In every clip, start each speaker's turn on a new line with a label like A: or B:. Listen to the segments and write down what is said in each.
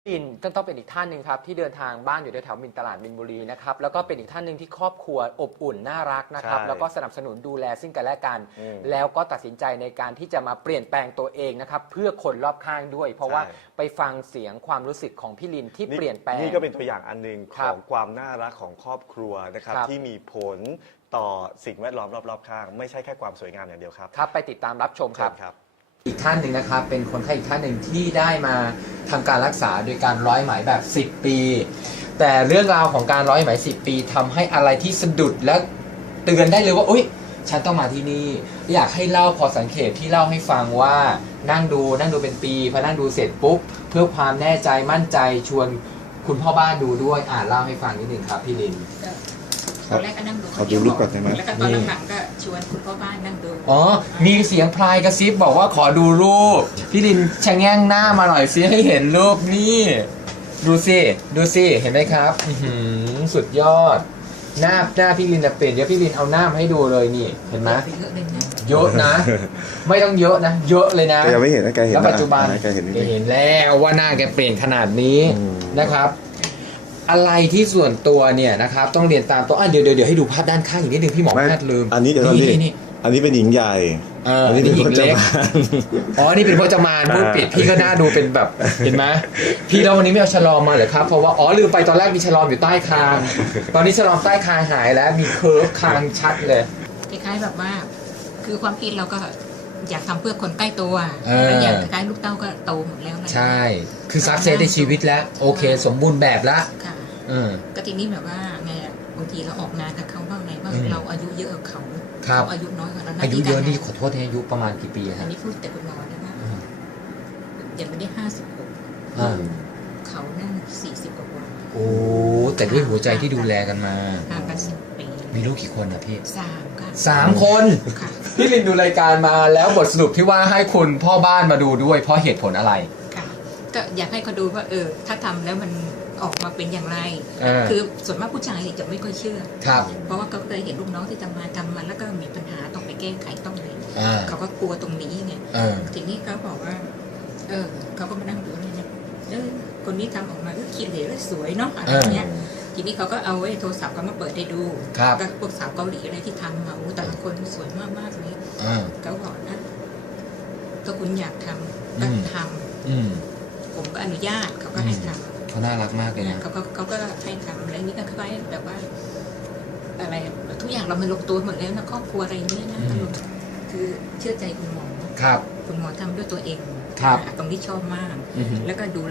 A: ลินต้องเป็นอีกท่านหนึ่งครับที่เดินทางบ้านอยู่แถวมินตลาดมินบุรีนะครับแล้วก็เป็นอีกท่านหนึ่งที่ครอบครัวอบอุ่นน่ารักนะครับแล้วก็สนับสนุนดูแลซึ่งกันและกันแล้วก็ตัดสินใจในการที่จะมาเปลี่ยนแปลงตัวเองนะครับเพื่อคนรอบข้างด้วย เพราะว่าไปฟังเสียงความรู้สึกของพี่ลินที่เปลี่ยนแปลง
B: นี่ก็เป็นตัวอย่างอันหนึ่งของความน่ารักของครอบครัวนะครับที่มีผลต่อสิ่งแวดล้อมรอบๆข้างไม่ใช่แค่ความสวยงามอย่างเดียวครับ
A: ครับไปติดตามรับชมครับอีกท่านหนึ่งนะครับเป็นคนไข้อีกท่านหนึ่งที่ได้มาทำการรักษาโดยการร้อยไหมแบบ10 ปีแต่เรื่องราวของการร้อยไหม10 ปีทำให้อะไรที่สะดุดและเตือนได้เลยว่าอุ๊ยฉันต้องมาที่นี่อยากให้เล่าพอสังเขปที่เล่าให้ฟังว่านั่งดูเป็นปีพอนั่งดูเสร็จปุ๊บเพื่อความแน่ใจมั่นใจชวนคุณพ่อบ้านดูด้วยเล่าให้ฟังนิดนึงครับพี่ลิน
C: ตอนแรกก็นั่งดู
B: เขาดูรูปก่อนใช่ไหม
C: แล้วก็ตอนหลังๆก็ชวนคุณพ่อบ้านนั่งดู
A: มีเสียงพลายกระซิบบอกว่าขอดูรูปพี่ลินชะแง่งหน้ามาหน่อยซิให้เห็นรูปนี่ดูสิเห็นไหมครับสุดยอดหน้าพี่ลินจะเปลี่ยนเดี๋ยวพี่ลินเอาหน้ามาให้ดูเลยนี่เห็นไหมเยอะนะไม่ต้องเยอะนะเยอะเลยนะ
B: แกยังไม่เห็นนะแกเห็น
A: แล้วปัจจุบัน
B: แกเห็น
A: แล้วว่าหน้าแกเปลี่ยนขนาดนี้นะครับอะไรที่ส่วนตัวเนี่ยนะครับต้องเรียนตามตัวเดี๋ยวให้ดูภาพด้านข้างอีกนิดนึงพี่หมอพลาดลืม
B: อันนี้เดี๋ยวนี่อันนี้เป็นหญิงใหญ่
A: อันนี้เป็นหญิงเล็กนี่เป็นพจมานพูดผิดพี่ก็น่าดูเป็นแบบเห็นไหมพี่เราวันนี้ไม่เอาฉลอมมาเหรอครับเพราะว่าลืมไปตอนแรกมีฉลอมอยู่ใต้คางตอนนี้ฉลอมใต้คางหายแล้วมีเคิร์ฟคางชัดเลย
C: คล้ายๆแบบว่าคือความคิดเราก็อยากทำเพื่อคนใกล้ตัวแล้วอยากคล้ายลูกเต้าก็โตหมดแล้ว
A: ใช่คือซักเซสในชีวิตแล้วโอเคสมบูรณ์แบบละ
C: ก็ทีนี้แบบว่าไงบางทีเราออกงานกับเขาบ้างไงว่าเราอายุเยอะกว่าเขาอายุน้อยกว่าเรา
A: อายุเยอะนี่ขอโทษที่อายุประมาณกี่ปีฮะ
C: อันนี้พูดแต่คุณหมอนะว่าอย่างไม่ได้56เขานั่ง40 กว่า
A: โอ้แต่ด้วยหัวใจที่ดูแลกันมา
C: ห่างกัน10 ปี
A: มีลูกกี่คนนะพี่
C: 3 ค่ะ
A: 3 คนพี่ลินดูรายการมาแล้วบทสรุปที่ว่าให้คุณพ่อบ้านมาดูด้วยเพราะเหตุผลอะไร
C: ค่ะก็อยากให้เขาดูว่าถ้าทำแล้วมันออกมาเป็นอย่างไรคือส่วนมากผู้ชายจะไม่ค่อยเชื่อเพราะว่าเขาเคยเห็นลูกน้องที่ทำมาแล้วก็มีปัญหาต้องไปแก้ไขต้องอะไรเขาก็กลัวตรงนี้ไงทีนี้เขาบอกว่าเขาก็มานั่งดูนี่นะคนนี้ทำออกมาคิดเหลือสวยเนาะอะไรเงี้ยทีนี้เขาก็เอาโทรศัพท์ก็มาเปิดให้ดูก็พวกสาวเกาหลีอะไรที่ทำมาแต่ละคนสวยมากๆเลยเขาบอกนะถ้าคุณอยากทำก็ทำผมก็อนุญาตเขาก็ให้ทำ
A: เขาน่ารักมากเลยนะ
C: เขาก็ให้ทำอะไรนี่ก็คล้ายแบบว่าอะไรทุกอย่างเรามันลงตัวหมดแล้วนะครอบครัวอะไรนี่นะคือเชื่อใจคุณหมอคุณหมอทำด้วยตัวเองตรงที่ชอบมากแล้วก็ดูแล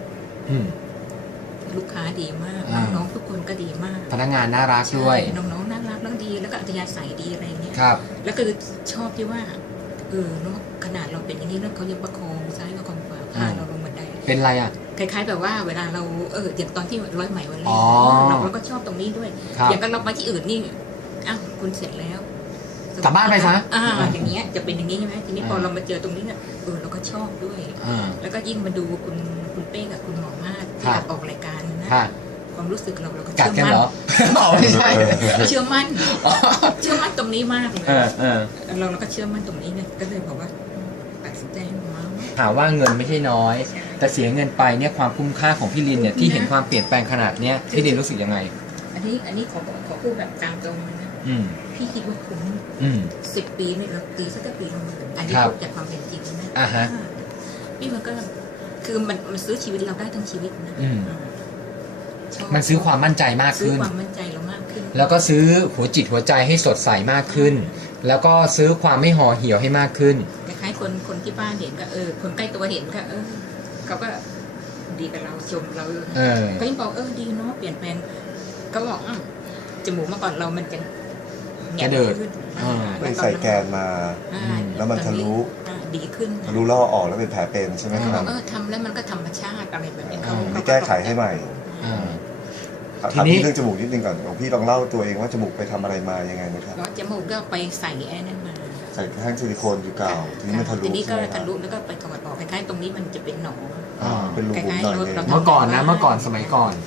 C: ลูกค้าดีมากน้องๆทุกคนก็ดีมาก
A: พนักงานน่ารักด้วย
C: น้องๆน่ารักแล้วดีแล้วก็อัธยาศัยดีอะไรเงี้ยแล้วก็ชอบที่ว่าเนาะขนาดเราเป็นอย่างนี้แล้วเขายังประคองซ้ายประคองขวาพาเราลงบันได
A: เป็นไรอ่ะ
C: คล้ายๆแบบว่าเวลาเราอย่างตอนที่ร้อยไหมวันแรกเราก็ชอบตรงนี้ด้วยอย่างกันเราไปที่อื่นนี่คุณเสร็จแล้ว
A: กลับบ้านไปซะ
C: อย่างเงี้ยจะเป็นอย่างนี้ใช่ไหมทีนี้พอเรามาเจอตรงนี้เนี่ยเราก็ชอบด้วยแล้วก็ยิ่งมาดูคุณเป้กับคุณหมอมาศที่ออกรายการนะความรู้สึกเราก็เชื่อมั่น
A: ไม่ใช่
C: เชื่อมั่นตรงนี้มากเลยเราก็เชื่อมั่นตรงนี้เนี่ยก็เลยบอกว่าตัดสินใจมา
A: ถามว่าเงินไม่ใช่น้อยแต่เสียเงินไปเนี่ยความคุ้มค่าของพี่ลินเนี่ยที่เห็นความเปลี่ยนแปลงขนาดเนี้ยพี่ลินรู้สึกยังไง
C: อันนี้ขอพูดแบบตามตรงเลยนะพี่คิดว่าคุ้ม10 ปีไม่เราตีสักปีนึงอันนี้พูดจากความเป็นจริงนะพี่มันก็คือมันซื้อชีวิตเราได้ทั้งชีวิตนะ
A: มันซื้อความมั่นใจมากขึ้น
C: ซื้อความมั่นใจเรามากขึ้น
A: แล้วก็ซื้อหัวจิตหัวใจให้สดใสมากขึ้นแล้วก็ซื้อความไม่ห่อเหี่ยวให้มากขึ้น
C: คล้ายๆคนที่บ้านเห็นก็คนใกล้ตัวเห็นก็เขาก็ดีกับเราชมเราก็ยังบอกดีเนาะเปลี่ยนแปลงก็บอกจมูกเมื่อก่อนเรามันจะ
A: เดิน
B: ไปใส่แกนมาแล้วมันทะลุ
C: ดีขึ้น
B: ทะลุล่อออกแล้วเป็นแผลเป็นใช่ไหมครับ
C: ทำแล้วมันก็ธรรมชาติอะไรแบบนี้
B: เขาแก้ไขให้ใหม่ทีนี้เรื่องจมูกนิดนึงก่อนของพี่ลองเล่าตัวเองว่าจมูกไปทำอะไรมายังไงนะครับ
C: จมูกก็ไปใส่นั่นมา
B: ใส่แท่งซิลิโคนอยู่เก่าทีนี้มันทะลุ
C: ทีนี้ก็ทะลุแล้วก็ไปถอดออกคล้ายๆตรงนี้มันจะเป็นหนอง
B: เป็นรู
A: เมื่อก่อนนะเมื่อก่อนสมัยก่อน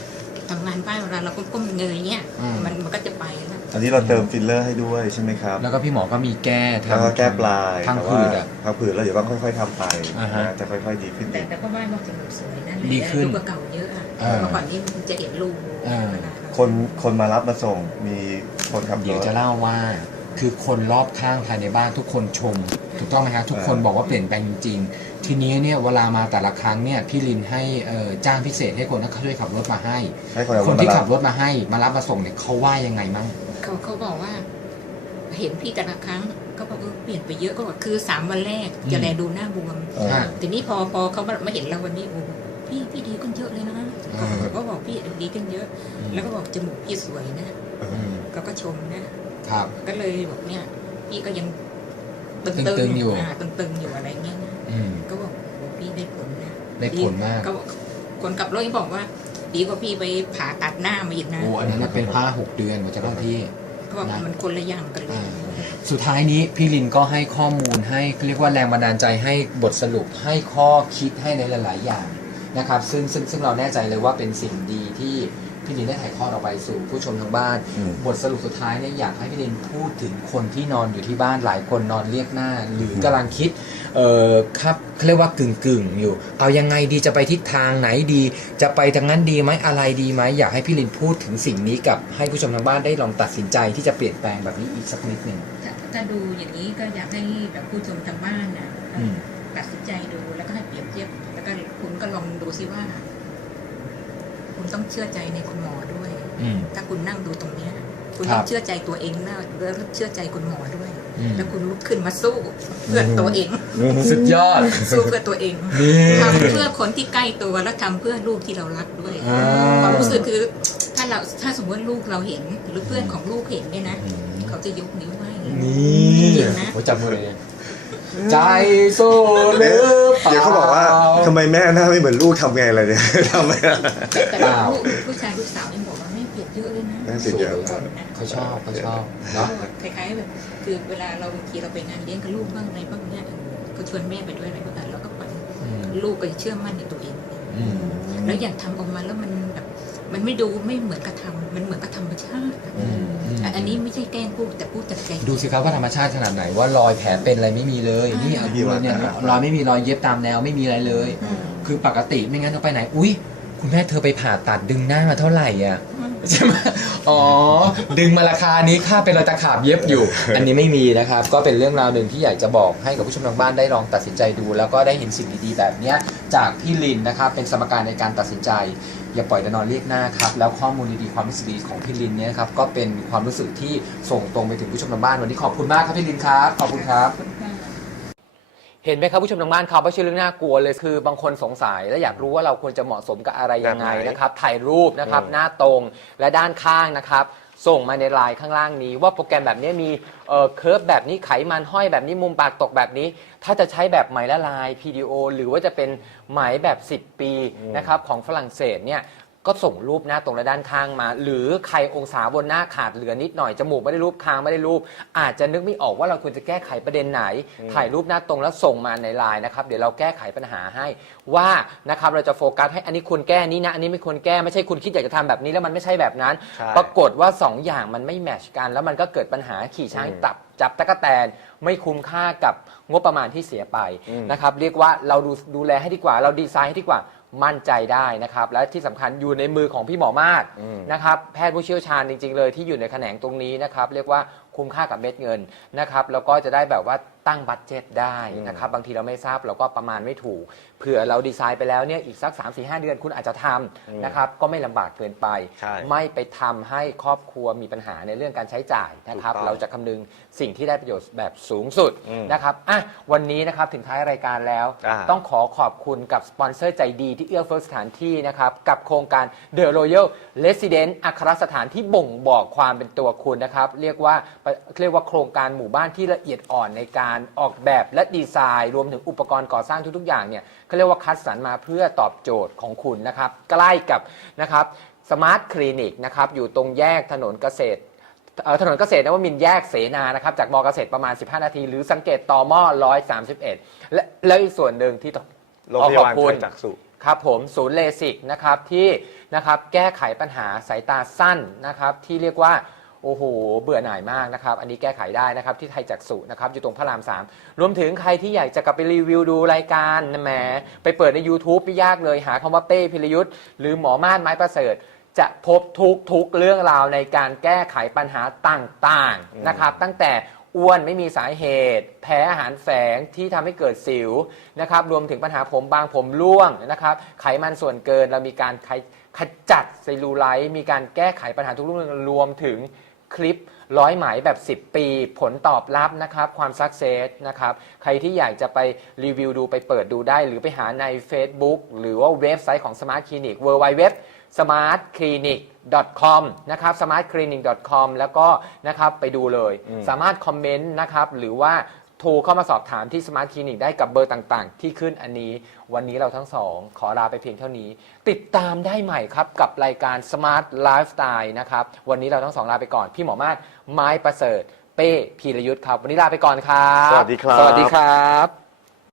C: ทำงานบ้านเวลาเราก้มๆเงยเนี่ยมันก็จะไปแล้ว
B: อันนี้เราเติมฟิลเลอร์ให้ด้วยใช่ไหมครับ
A: แล้วก็พี่หมอก็มีแก้
B: แล้วก็แก้ปลาย
A: ทาง
B: แต่
A: ผื
B: ว่า
A: ดอ่ะ
B: ทางผืดแล้วเดี๋ยวต้องค่อยๆทำไป
A: อ่าฮะ
B: จะค่อยๆดีขึ้นเอง
C: แต่ก็บ้านบอกจมูกสวยนะ
A: ดีขึ้น
C: ลูกกว่าเก่าเยอะอะ
A: เออ
C: เมื่อก่อนนี่มันจะเห็นรูเวลาเรา
B: คนมารับมาส่งมีคนขับร
A: เดี๋ยว
B: ถ
A: จะเล่าว่าคือคนรอบข้างภายในบ้านทุกคนชม ถูกต้องไหมฮะทุกคนบอกว่าเปลี่ยนแปลงจริงๆ ทีนี้เนี่ยเวลามาแต่ละครั้งเนี่ยพี่ลินให้จ้างพิเศษให้คนที่ช่วยขับรถมาให้
B: ให้คนเอาร
A: ค
B: ถ
A: น
B: มา
A: ที่
B: รั
A: ขั
B: บบ
A: รถมาให้มารับมาส่งเนี่ยเขาว่ายังไงมั่ง
C: เขาบอกว่า เห็นพี่แต่ละครั้งก็บอกเปลี่ยนไปเยอะก็บอกคือ3 วันแรกจะแลดูหน้าบวม
A: อ่า
C: ทีนี้พอเขามาเห็นเราวันนี้โอ้พี่ดีขึ้นเยอะเลยนะก็บอกพี่ดีขึ้นเยอะ แล้วก็บอกจมูกพี่สวยนะ
A: อืม
C: ก็ชมนะ
A: ครับ
C: ก็เลยบอกเนี่ยพี่ก็ยังตึ
A: ตึงๆอยู่
C: ตึงๆอยู่อะไรเงี้ยนะ
A: อืม
C: ก็บอกโอ้พี่ได้ผลนะ
A: ได้ผลมาก
C: ก็บอกคนขับรถยังบอกว่า ดีกว่าพี่ไปผ่าตัดหน้ามาอีกนะ
A: โอ้อันนั้นนะเป็นผ้า6 เดือนกว่าจะเข้าที่
C: เขาบอกมันคนละอย่างกันเลย
A: สุดท้ายนี้พี่ลินก็ให้ข้อมูลให้เรียกว่าแรงบันดาลใจให้บทสรุปให้ข้อคิดให้ในหลาย ๆ อย่างนะครับซึ่งเราแน่ใจเลยว่าเป็นสิ่งดีที่พี่ลินได้ถ่ายทอดออกไปสู่ผู้ชมทางบ้าน บทสรุปสุดท้ายเนี่ยอยากให้พี่ลินพูดถึงคนที่นอนอยู่ที่บ้านหลายคนนอนเรียกหน้า หรือกำลังคิดครับเขาเรียกว่ากึ่งอยู่เอายังไงดีจะไปทิศทางไหนดี จะไปทางนั้นดีไหมอะไรดีไหมอยากให้พี่ลินพูดถึงสิ่งนี้กับให้ผู้ชมทางบ้านได้ลองตัดสินใจที่จะเปลี่ยนแปลงแบบนี้อีกสักนิดหนึ่ง
C: ถ้าดูอย่างนี้ก็อยากให้แบบผู้ชมทางบ้านนะ
A: อืม
C: ตัดสินใจดูแล้วก็ให้เปรียบเทียบแล้วก็คุณก็ลองดูซิว่า คุณต้องเชื่อใจในคุณหมอด้วย
A: อืม
C: ถ้าคุณนั่งดูตรงเนี้ยคุณ
A: ครั
C: ต้
A: บ
C: องเชื่อใจตัวเองนะแล้วเชื่อใจคุณหมอด้วย
A: อืม
C: แล้วคุณลุกขึ้นมาสู้เพื่อตัวเอง
A: สุดยอด
C: สู้เพื่อตัวเอง
A: นี่
C: ทำเพื่อคนที่ใกล้ตัวและทำเพื่อลูกที่เรารักด้วย
A: อ่า
C: ความรู้สึกคือถ้าสมมติลูกเราเห็นหรือเพื่อนของลูกเห็นเนี่ยนะเขาจะยกนิ้วให้
A: นี่
C: จริงนะ
A: โอ้จับมือเลยใจสู้หรือเปล่า
B: เดี๋ยวเขาบอกว่าทำไมแม่หน้าไม่เหมือนลูกทำไงอะไรเนี่ย ทำไมอะ
C: แต่
A: เปล่า
C: ลูกชายลูกสาวยังบอกว่าไม่เปลี่ยนเยอะเลยนะ
B: แม่เปลี่ยนเยอะ
C: สวยนะ
A: เขาชอบเนาะ
C: คล้ายๆแบบคือเวลาเราบางทีเราไปงานเลี้ยงกับลูกบ้างอะไรบ้างเนี่ยก็ชวนแม่ไปด้วยอะไรบ้างเราก็ไป
A: อืม
C: ลูกก็จะเชื่อมั่นในตัวเอง
A: อืม
C: แล้วอย่างทำออกมาแล้วมันแบบมันไม่ดูไม่เหมือนกระทำมันเหมือนกระธรรมชาติ
A: อืม
C: อันนี้ไม่ใช่แกล้งพูดแต่พูดจากใจ
A: ดูสิครับว่าธรรมชาติขนาดไหนว่ารอยแผลเป็นอะไรไม่มีเลยนี่เอาดูเนี่ยรอยไม่มีรอยเย็บตามแนวไม่มีอะไรเลย คือปกติไม่งั้นเราไปไหนอุ้ยคุณแม่เธอไปผ่าตัดดึงหน้ามาเท่าไหร่อ่ะใช่ไหมอ๋อดึงมาราคานี้ค่าเป็นรอยตะขาบเย็บอยู่ อันนี้ไม่มีนะครับก็เป็นเรื่องราวหนึ่งที่อยากจะบอกให้กับผู้ชมทางบ้านได้ลองตัดสินใจดู แล้วก็ได้เห็นสิ่งดีๆแบบเนี้ยจากพี่ลินนะครับเป็นสมการในการตัดสินใจ อย่าปล่อยแต่นอนเรียกหน้าครับแล้วข้อมูลดีๆความรู้สึกดีของพี่ลินเนี่ยครับก็เป็นความรู้สึกที่ส่งตรงไปถึงผู้ชมทางบ้านวันนี้ขอบคุณมากครับพี่ลินครับขอบคุณครับ เห็นไหมครับผู้ชมทางบ้านครับว่าชื่อเรื่องน่ากลัวเลยคือบางคนสงสัยและอยากรู้ว่าเราควรจะเหมาะสมกับอะไรยังไงนะครับถ่ายรูปนะครับหน้าตรงและด้านข้างนะครับส่งมาในไลน์ข้างล่างนี้ว่าโปรแกรมแบบนี้มีเคิร์ฟแบบนี้ไขมันห้อยแบบนี้มุมปากตกแบบนี้ ถ้าจะใช้แบบไหมละลาย PDO หรือว่าจะเป็นไหมแบบ10 ปีนะครับของฝรั่งเศสเนี่ยก็ส่งรูปหน้าตรงและด้านข้างมา หรือใครองศาบนหน้าขาดเหลือนิดหน่อยจมูกไม่ได้รูปคางไม่ได้รูปอาจจะนึกไม่ออกว่าเราควรจะแก้ไขประเด็นไหน ถ่ายรูปหน้าตรงแล้วส่งมาในไลน์นะครับเดี๋ยวเราแก้ไขปัญหาให้ว่านะครับเราจะโฟกัสให้อันนี้ควรแก้นี้นะอันนี้ไม่ควรแก้ไม่ใช่คุณคิดอยากจะทำแบบนี้แล้วมันไม่ใช่แบบนั้น
B: ใช่
A: ปรากฏว่า2 อย่างมันไม่แมทช์กัน แล้วมันก็เกิดปัญหาขี่ช้างจับตะกั่วแตนไม่คุ้มค่ากับงบประมาณที่เสียไปนะครับเรียกว่าเราดูแลให้ดีกว่าเราดีไซน์ให้ดีกว่ามั่นใจได้นะครับและที่สำคัญอยู่ในมือของพี่หมอมาศนะครับแพทย์ผู้เชี่ยวชาญจริงๆเลยที่อยู่ในแขนงตรงนี้นะครับเรียกว่าคุ้มค่ากับเม็ดเงินนะครับแล้วก็จะได้แบบว่าตั้งบัดเจ็ตได้นะครับบางทีเราไม่ทราบเราก็ประมาณไม่ถูกเผื่อเราดีไซน์ไปแล้วเนี่ยอีกสัก 3-4-5 เดือนคุณอาจจะทำนะครับก็ไม่ลำบากเกินไป ไม่ไปทำให้ครอบครัวมีปัญหาในเรื่องการใช้จ่ายนะครับเราจะคำนึงสิ่งที่ได้ประโยชน์แบบสูงสุดนะครับอ่ะวันนี้นะครับถึงท้ายรายการแล้วต้องขอบคุณกับสปอนเซอร์ใจดีที่เอื้อเฟื้อสถานที่นะครับกับโครงการ The Royal Residence อัครสถานที่บ่งบอกความเป็นตัวคุณนะครับเรียกว่าโครงการหมู่บ้านที่ละเอียดอ่อนในการออกแบบและดีไซน์รวมถึงอุปกรณ์ก่อสร้างทุกๆอย่างเนี่ยเขาเรียกว่าคัดสรรมาเพื่อตอบโจทย์ของคุณนะครับใกล้กับนะครับสมาร์ทคลินิกนะครับอยู่ตรงแยกถนนเกษตรนวมินทร์แยกเสนานะครับจากมอเกษตรประมาณ15 นาทีหรือสังเกตต่อหม้อ131และอีกส่วนหนึ่งที่ต้อง
B: โรงพยาบาลไทยจักษุ
A: ครับผมศูนย์เลสิกนะครับที่นะครับแก้ไขปัญหาสายตาสั้นนะครับที่เรียกว่าโอ้โหเบื่อหน่ายมากนะครับอันนี้แก้ไขได้นะครับที่ไทยจักษุนะครับอยู่ตรงพระราม3รวมถึงใครที่อยากจะกลับไปรีวิวดูรายการนะแหมไปเปิดใน YouTube ไม่ยากเลยหาคำว่าเป้พิรยุทธ์หรือหมอมาศไม้ประเสริฐจะพบทุกเรื่องราวในการแก้ไขปัญหาต่างๆนะครับตั้งแต่อ้วนไม่มีสาเหตุแพ้อาหารแฝงที่ทำให้เกิดสิวนะครับรวมถึงปัญหาผมบางผมร่วงนะครับไขมันส่วนเกินเรามีการขจัดเซลลูไลท์มีการแก้ไขปัญหาทุกเรื่องรวมถึงคลิปร้อยไหมแบบ10 ปีผลตอบรับนะครับความสักเซสนะครับใครที่อยากจะไปรีวิวดูไปเปิดดูได้หรือไปหาใน Facebook หรือว่าเว็บไซต์ของ Smart Clinic www.smartclinic.com นะครับ smartclinic.com แล้วก็นะครับไปดูเลยสามารถคอมเมนต์นะครับหรือว่าโทรเข้ามาสอบถามที่ Smart Clinic ได้กับเบอร์ต่างๆที่ขึ้นอันนี้วันนี้เราทั้งสองขอลาไปเพียงเท่านี้ติดตามได้ใหม่ครับกับรายการ Smart Lifestyle นะครับวันนี้เราทั้งสองลาไปก่อนพี่หมอมาศไม้ประเสริฐเป้พีรยุทธ์ครับวันนี้ลาไปก่อนครับ
B: สวัสดีครับ
A: สวัสดีครับ